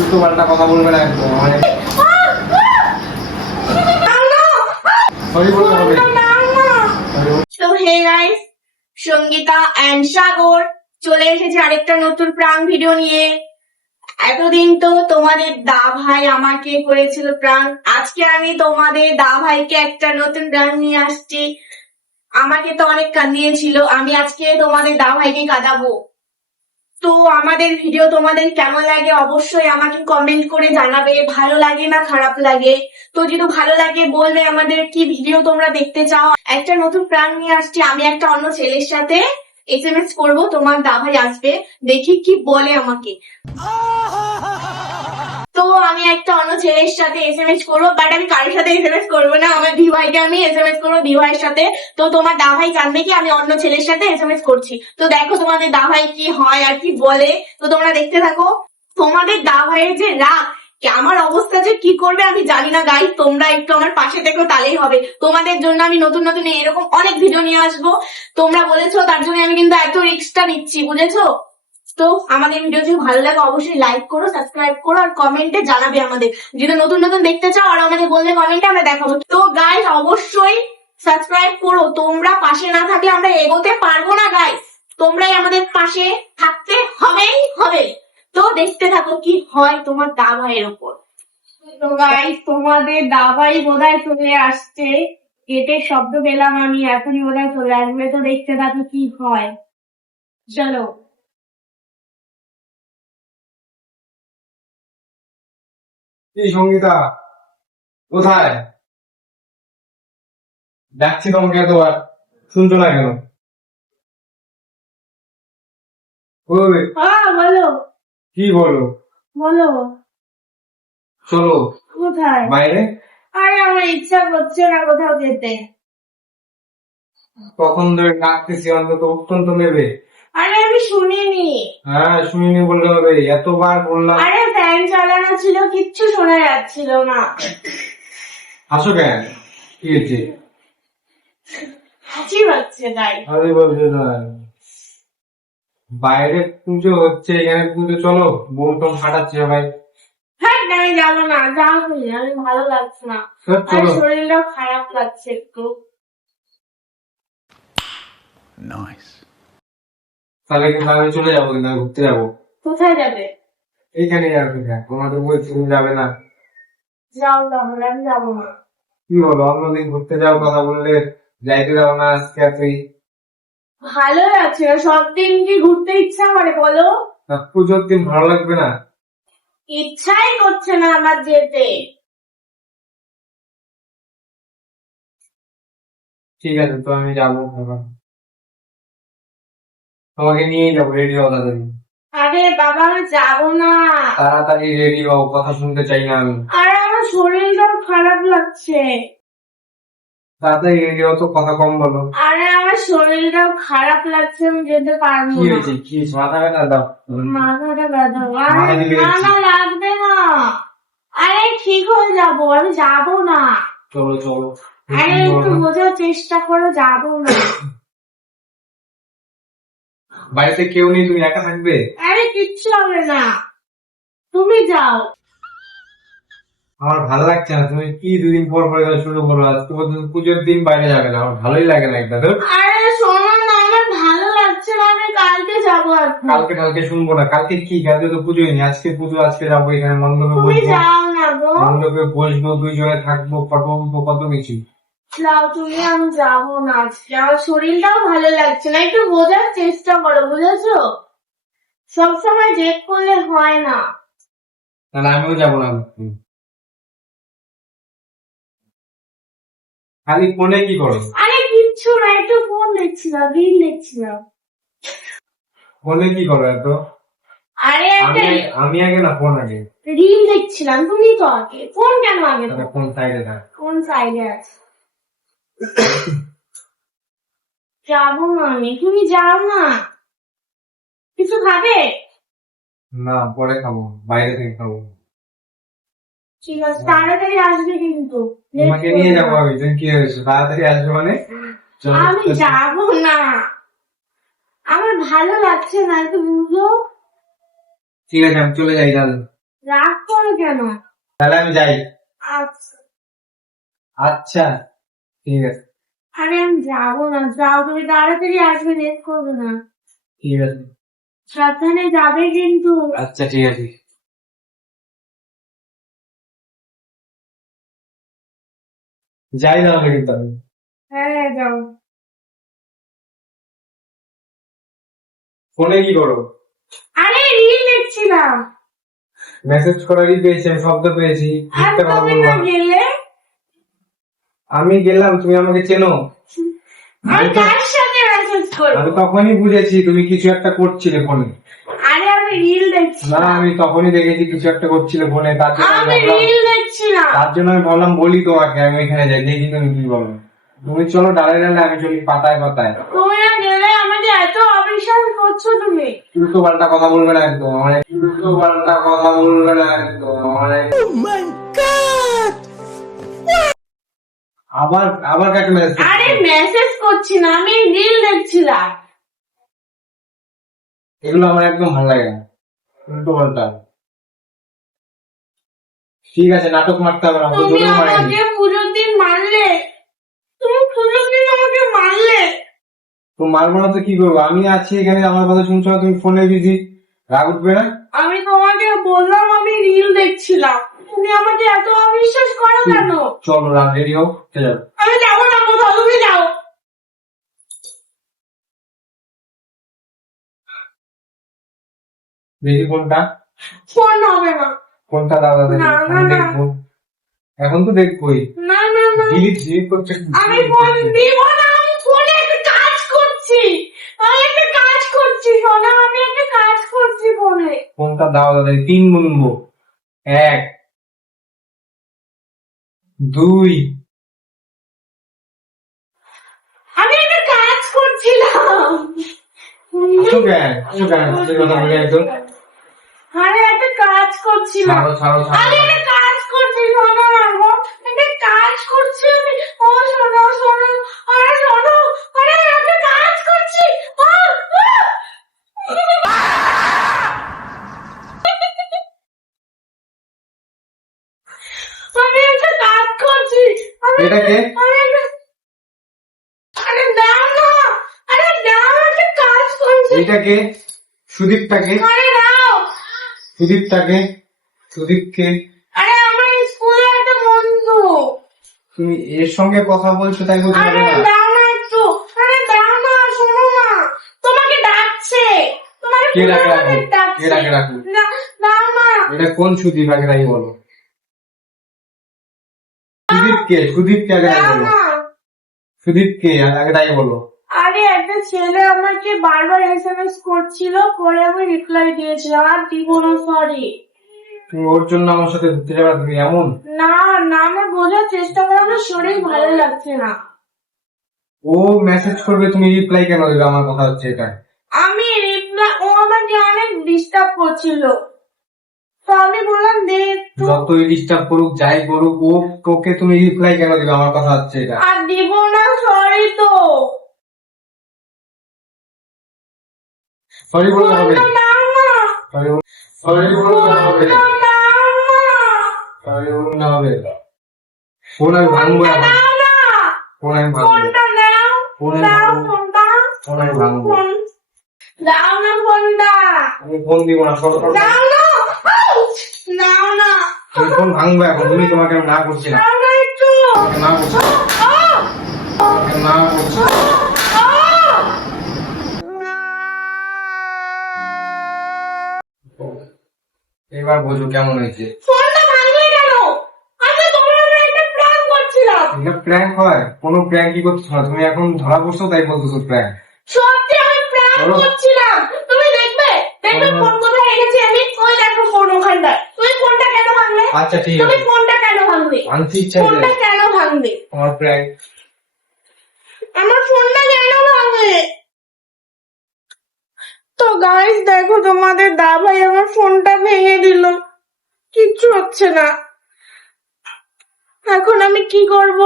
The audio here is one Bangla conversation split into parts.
উল্টো পাল্টা কথা বলবে না একদম। সরি বলতে হবে। তো হে গাইস, সঙ্গীতা এন্ড সাগর চলে এসেছে আরেকটা নতুন প্রাঙ্ক ভিডিও নিয়ে। এতদিন তো তোমাদের দা ভাই আমাকে করেছিল প্রাঙ্ক, আজকে আমি তোমাদের দা ভাইকে একটা নতুন প্রাঙ্ক নিয়ে আসছি। আমাকে তো অনেক কাঁদিয়েছিল, আমি আজকে তোমাদের দা ভাইকে কাঁদাবো। তো আমাদের ভিডিও তোমাদের কেমন লাগে অবশ্যই আমাকে কমেন্ট করে জানাবে, ভালো লাগে না খারাপ লাগে। তো যদি ভালো লাগে বলবে আমাদের কি ভিডিও তোমরা দেখতে চাও। একটা নতুন প্রাণ নিয়ে আসছি, আমি একটা অন্য ছেলের সাথে SMS করবো, তোমার দাভাই আসবে, দেখি কি বলে আমাকে। তো আমি একটা অন্য ছেলের সাথে SMS করবো, বাট আমি কারোর সাথে SMS করবো না, আমার দিভাইকে আমি SMS করবো, দিভাইয়ের সাথে। তো তোমার দাভাই জানবে কি আমি অন্য ছেলের সাথে SMS করছি। তো দেখো তোমাদের দাভাই কি হয় আর কি বলে, তো তোমরা দেখতে থাকো। তোমাদের দাভাইয়ের যে রাগ, আমার অবস্থা যে কি করবে আমি জানি না গাইস, তোমরা একটু আমার পাশে থেকো তাহলেই হবে। তোমাদের জন্য আমি নতুন নতুন এরকম অনেক ভিডিও নিয়ে আসবো, তোমরা বলেছো তার জন্য আমি কিন্তু এত রিস্কটা নিচ্ছি, বুঝেছো? তো আমাদের ভিডিও যদি ভালো লাগে অবশ্যই লাইক করো, সাবস্ক্রাইব করো আর কমেন্টে জানাবে আমাদের যদি নতুন নতুন দেখতে চাও, আর আমাদের বললে কমেন্টে আমরা দেখাবো। তো গাইস অবশ্যই সাবস্ক্রাইব করো, তোমরা পাশে না থাকলে আমরা এগোতে পারবো না গাইস, তোমরাই আমাদের পাশে থাকতে হবেই হবে। তো দেখতে থাকো কি হয় তোমার দা ভাইয়ের ওপর। তো গাইস তোমাদের দা ভাই বোধহয় চলে আসছে, গেটের শব্দ পেলাম আমি, এখনই বোধহয় চলে আসবে। তো দেখতে থাকো কি হয়, চলো। এই সঙ্গীতা কোথায়? ডাকছি তোমাকে এতবার, শুনছো না কেন? ওই হ্যাঁ বলো। কি বলো? বলো চলো কোথায়? বাইরে। আরে আমার ইচ্ছা করছে না কোথাও যেতে। কখন ধরে ডাকতেছি, অন্তত উত্তর তো নেবে। আরে আমি শুনিনি। হ্যাঁ শুনিনি বললে হবে, এতবার বললাম। আরে ফ্যান চালানো ছিল, কিচ্ছু শোনা যাচ্ছিল না। হাসো কেন? কি হয়েছে? হাসি পাচ্ছে তাই। আরে বলছো না, বাইরে পুজো হচ্ছে, এখানে পুজো, চলো বোম টোম ফাটাচ্ছে সবাই। হ্যাঁ আমি যাবো না, যাও তুমি, আমি ভালো লাগছে না, সব আর চলো। শরীরটাও খারাপ লাগছে একটু। তাহলে কিন্তু আমি চলে যাবো, কিন্তু আমি ঘুরতে যাবো। কোথায় যাবে? এইখানে যাবে, তোমাদের বলছি তুমি যাবে না। যাও তাহলে, আমি যাবো না। কি বলো, অন্যদিন ঘুরতে যাও কথা বললে, যাইতে যাও না আজকে তুই। ভালো লাগছে না, সব দিন কি ঘুরতে ইচ্ছা করে বলো? পুজোর দিন ভালো লাগবে না? ইচ্ছাই করছে না আমার যেতে। ঠিক আছে, তো আমি যাবো এখন। তোমাকে নিয়েই যাবো, রেডি হও তাড়াতাড়ি। আরে বাবা আমি যাবো না। তাড়াতাড়ি রেডি হও, কথা শুনতে চাই না আমি। আরে আমার শরীরটাও খারাপ লাগছে। তাড়াতাড়ি রেডি হও তো, কথা কম বলো। আরে আমার শরীরটাও খারাপ লাগছে, আমি যেতে পারবো কি না। হয়েছে? কি হয়েছে? মাথা ব্যথা? দাও। মাথাটা ব্যথা। আরে মাথা দিলে না দিচ্ছি। না লাগবে না, আরে ঠিক হয়ে যাবো, আমি যাবো না। চলো চলো। আরে একটু বোঝার চেষ্টা করো, যাবো না। বাড়িতে কেউ নেই, তুমি একা থাকবে? আরে কিচ্ছু হবে না, তুমি যাও। আমার ভালো লাগছে না, তুমি কি দুদিন পর পর এগুলো শুরু করো, আজকে পর্যন্ত পুজোর দিন বাইরে যাবে না, আমার ভালোই লাগে না একটা। ধর আরে শোনো না, আমার ভালো লাগছে না, আমি কালকে যাবো। কালকে কালকে শুনবো না, কালকে কি, কালকে তো পুজোই নেই, আজকে পুজো, আজকে যাবো, এখানে মণ্ডপে তুমি বসবো, যাও না গো। মণ্ডপে বসবো, দুইজনে থাকবো, ফটো উঠবো, কত কিছু। যাও তুমি, আমি যাবো না আজকে, আমার শরীরটাও ভালো লাগছে না, একটু বোঝার চেষ্টা করো, বুঝেছো? সবসময় জেদ করলে হয় না। তাহলে আমিও যাবো না। খালি ফোনে কি করো? আরে কিচ্ছু না, একটু ফোন দেখছিলাম, রিল দেখছিলাম। ফোনে কি করো এত? আরে একটা আমি আগে না ফোন আগে? রিল দেখছিলাম, তুমি তো আগে, ফোন কেন আগে? ফোন সাইডে থাক। কোন সাইডে আছে? যাবো না আমি, তুমি যাও না। কিছু খাবে? না, পরে খাবো, বাইরে থেকে খাবো। ঠিক আছে, তাড়াতাড়ি আসবে কিন্তু। তোমাকে নিয়ে যাবো আমি, তুমি কি হয়েছে তাড়াতাড়ি আসবে মানে? চলো। আমি যাবো না, আমার ভালো লাগছে না, একটু বুঝো। ঠিক আছে, আমি চলে যাই তাহলে। রাগ করো কেন? তাহলে আমি যাই। আচ্ছা। আচ্ছা ঠিক আছে। আরে আমি যাবো না, যাও তুমি তাড়াতাড়ি আসবে, লেট করবে না। ঠিক আছে। সাবধানে যাবে কিন্তু। আচ্ছা ঠিক আছে। যাই না হলে কিন্তু আমি। হ্যাঁ যাও। ফোনে কি করো? আরে রিল দেখছিলাম। মেসেজ করারই পেয়েছি, আমি শব্দ পেয়েছি। আর মিথ্যা কথা তুমি বলবো না না। গেলে? আমি গেলাম, তুমি আমাকে চেনো? আমি আমি তো কার সাথে মেসেজ করবো? আমি তখনই বুঝেছি তুমি কিছু একটা করছিলে ফোনে। আরে আমি রিল না, দেখছিলাম। আমি তখনই দেখেছি কিছু একটা করছিলে ফোনে, তার জন্য আমি আমি ভাবলাম, রিল দেখছিলাম। আমি ভাবলাম বলি তোমাকে, আমি এখানে যাই, দেখি তুমি কি বলো। তুমি চলো ডালে ডালে, আমি চলি পাতায় পাতায়। তুমি না গেলে আমাকে এত অবিশ্বাস করছো তুমি। উল্টো পাল্টা কথা বলবে না একদম, উল্টো পাল্টা কথা বলবে না একদম, আবার আবার কাকে মেসেজ? আরে মেসেজ করছি না, আমি রিল দেখছিলাম। এগুলো আমার একদম ভালো লাগে না, উল্টো পাল্টা। ঠিক আছে, নাটক মারতে হবে না, তো তুমি জোরেও মারিনি। আমাকে পুজোর দিন মারলে, তুমি পুজোর দিন আমাকে মারলে। তো মারবো না তো কি করবো? আমি আছি এখানে, আমার কথা শুনছো না, তুমি ফোনে বিজি, রাগ উঠবে না? আমি তোমাকে বললাম আমি রিল দেখছিলাম, তুমি আমাকে এত অবিশ্বাস করো কেন? চলো রাগ, রেডি হোক, চলে যাবো। আমি যাবো না কোথাও, তুমি যাও। দেখি কোনটা। ফোন হবে না। কোনটা দাদা দেখি, না, আমি না, না। দেখবো। এখন তো দেখবোই। না না না, ডিলিট করছে। আমি ফোন দিব না, আমি ফোনে একটা কাজ করছি। আমি একটা কাজ করছি সোনা, আমি একটা কাজ করছি ফোনে। কোনটা দাও দাদা, 3 গুনবো। 1 2। আমি একটা কাজ করছিলাম। আসো জ্ঞান, আসো জ্ঞান, আসো কথা বলে একদম। আরে একটা কাজ করছিলাম। ছাড়ো ছাড়ো আমি ছাড়ো। একটা কাজ করছি, শোনো না গো। একটা কাজ করছি আমি। ও শোনো শোনো, আরে শোনো, আরে একটা কাজ করছি। ও, ও। আমি একটা কাজ করছি। এটা কে? আরে দাও না, আরে দাও, একটা কাজ করছি। এইটাকে? সুদীপটাকে? আরে দাও। সুদীপটাকে? সুদীপকে? আরে আমার স্কুলের একটা বন্ধু। তুমি এর সঙ্গে কথা বলছো তাই বলতে আরে পারবে না? দাও না একটু, আরে দাও না, শোনো না, তোমাকে ডাকছে, তোমাকে কে ডাকে পুরো রাখো? ডাকছে। কে ডাকে রাখো? দাও না। এটা কোন সুদীপ, আগে তাই বলো। সুদীপকে? সুদীপকে আগে তাই দাও বলো। না। সুদীপকে আগে তাই বলো। আরে একটা ছেলে আমাকে বারবার এসএমএস করছিল, পরে আমি রিপ্লাই দিয়েছিলাম, আর দিব না, সরি। তুমি ওর জন্য আমার সাথে ঘুরতে যাবে, তুমি এমন? না না, আমি বোঝার চেষ্টা করো, আমার শরীর ভালো লাগছে না। ও মেসেজ করবে, তুমি রিপ্লাই কেন দিবে? আমার কথা হচ্ছে এটা। আমি রিপ্লাই, ও আমাকে অনেক ডিস্টার্ব করছিল, তো আমি বললাম দে একটু। যতই ডিস্টার্ব করুক, যাই করুক, ও তোকে তুমি রিপ্লাই কেন দিবে? আমার কথা হচ্ছে এটা। আর দিব না, সরি তো। সরি বলতে হবে। ফোনটা দাও না। সরি বলতে হবে। ফোনটা দাও না। সরি বলতে হবে। ফোন আমি ভাঙবো ফোনটা এখন। দাও না। ফোন আমি ভাঙবো। ফোনটা দাও। ফোনে দাও ভাঙবো। ফোনটা। ফোন আমি ভাঙবো। ফোন দাও না, ফোনটা আমি ফোন দিব না, সরো সরো। দাও না। আউচ! দাও না। তুমি ফোন ভাঙবো এখন, তুমি তোমাকে আমি না করছি না। দাও না একটু। তোমাকে না করছি না। আহ! তোমাকে না করছি না। আহ! এবার বোঝো কেমন হয়েছে। ফোনটা ভাঙলে কেন? আমি তো তোমার উপরে একটা প্ল্যান করছিলাম। এটা প্র্যাঙ্ক হয়? কোনো প্র্যাঙ্কই করছো না তুমি, এখন ধরা পড়ছো তাই বলতেছো প্র্যাঙ্ক। সত্যি আমি প্ল্যান করো। করছিলাম। তুমি দেখবে, দেখবে করো। ফোন কোথায় রেখেছি আমি। ওই দেখো ফোন ওখানটায়। তুমি ফোনটা কেন ভাঙলে? আচ্ছা ঠিক তুমি আছে, ফোনটা কেন ভাঙলে? ভাঙতে ইচ্ছা ফোনটা আছে কেন ভাঙলে? আমার প্র্যাঙ্ক। আমার ফোনটা কেন ভাঙলে? তো গাইস দেখো, তোমাদের দাভাই আমার ফোনটা ভেঙে দিল, কিচ্ছু হচ্ছে না। এখন আমি কি করব?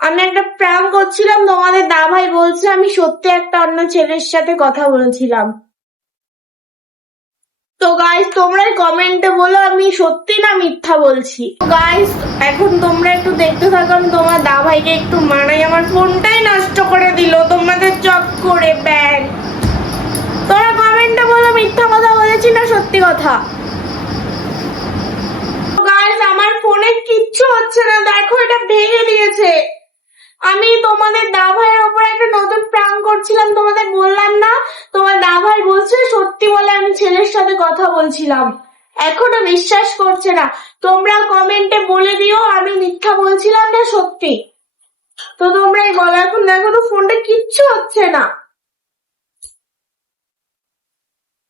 আমি একটা প্র্যাঙ্ক করছিলাম, তোমাদের দাভাই বলছে আমি সত্যি একটা অন্য ছেলের সাথে কথা বলেছিলাম। তো গাইস তোমরা কমেন্টে বলো আমি সত্যি না মিথ্যা বলছি। গাইস এখন তোমরা একটু দেখতে থাকো, আমি তোমার দাভাইকে একটু মানাই। আমার ফোনটাই নষ্ট করে দিল তোমাদের চক্করে ব্যাগ। তোমরা কমেন্টে বলো মিথ্যা কথা বলেছি না সত্যি কথা। গাইস আমার ফোনে কিচ্ছু হচ্ছে না, দেখো এটা ভেঙে দিয়েছে। আমি তোমাদের দাভাইয়ের উপর একটা নতুন প্রাঙ্ক করছিলাম, তোমাদের বললাম না? তোমার দাভাই বলছে সত্যি বলে আমি ছেলের সাথে কথা বলছিলাম, এখনো বিশ্বাস করছে না। তোমরা কমেন্টে বলে দিও আমি মিথ্যা বলছিলাম না সত্যি। তো তোমরাই বলো। এখন দেখো তো ফোনটা কিচ্ছু হচ্ছে না।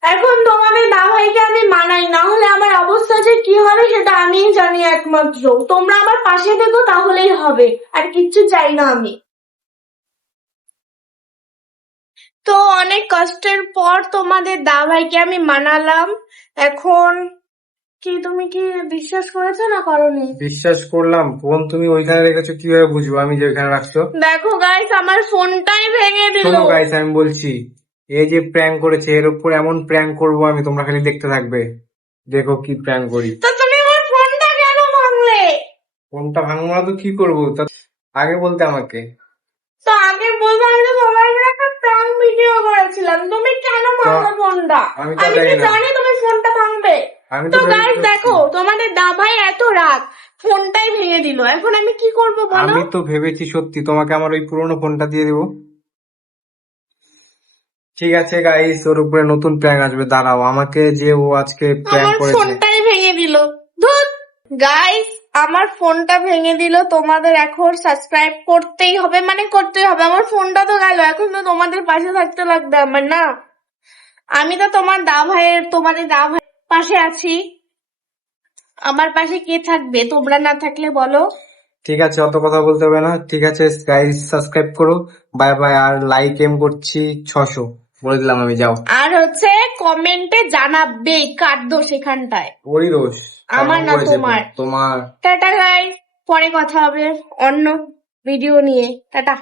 এখন তোমাদের দাভাইকে আমি মানাই, না হলে আমার অবস্থা যে কি হবে সেটা আমিই জানি একমাত্র। তোমরা আমার পাশে থেকো তাহলেই হবে, আর কিচ্ছু চাই না আমি। তো অনেক কষ্টের পর তোমাদের দাভাইকে আমি মানালাম। এখন কি তুমি কি বিশ্বাস করেছো না করোনি? বিশ্বাস করলাম, ফোন তুমি ওইখানে রেখেছো কিভাবে বুঝবো আমি যে ওইখানে রাখছো? দেখো গাইস আমার ফোনটাই ভেঙে দিল। শোনো গাইস, আমি বলছি এই যে প্র্যাঙ্ক করেছে এর উপর এমন প্র্যাঙ্ক করবো আমি, তোমরা খালি দেখতে থাকবে। দেখো কি প্র্যাঙ্ক করি। তো তুমি আমার ফোনটা কেন ভাঙলে? ফোনটা ভাঙবো না তো কি করবো? তা আগে বলতে আমাকে। তো আগে বলবো, আমি তো তোমার উপর একটা প্রাঙ্ক ভিডিও করেছিলাম, তুমি কেন ভাঙলে ফোনটা? আমি তো আমি জানি কি না। জানি তুমি ফোনটা ভাঙবে? আমি তো তো গাইস দেখো তোমাদের দাভাই এত রাগ, ফোনটাই ভেঙে দিল। এখন আমি কি করব বলো? আমি তো ভেবেছি সত্যি তোমাকে আমার ওই পুরোনো ফোনটা দিয়ে দেবো। ঠিক আছে গাইস, ওর উপরে নতুন প্র্যাঙ্ক আসবে, দাঁড়াও। আমাকে যে ও আজকে প্র্যাঙ্ক আমার করেছে। ফোনটাই ভেঙে দিল। ধুর। গাইস আমার ফোনটা ভেঙে দিল, তোমাদের এখন সাবস্ক্রাইব করতেই হবে, মানে করতেই হবে। আমার ফোনটা তো গেল, এখন তো তোমাদের পাশে থাকতে লাগবে আমার, না? আমি তো তোমাদের দাভাইয়ের পাশে আছি। আমার পাশে কে থাকবে তোমরা না থাকলে বলো? ঠিক আছে, অত কথা বলতে হবে না। ঠিক আছে গাইস, সাবস্ক্রাইব করো। Bye bye. আর লাইক এম করছি 600 বলে দিলাম আমি, যাও। আর হচ্ছে কমেন্টে জানাবে কার দোষ এখানটায়। ওই দোষ আমার না হয়েছে তো। তোমার। তোমার। টাটা গাইস, পরে কথা হবে অন্য ভিডিও নিয়ে। টাটা।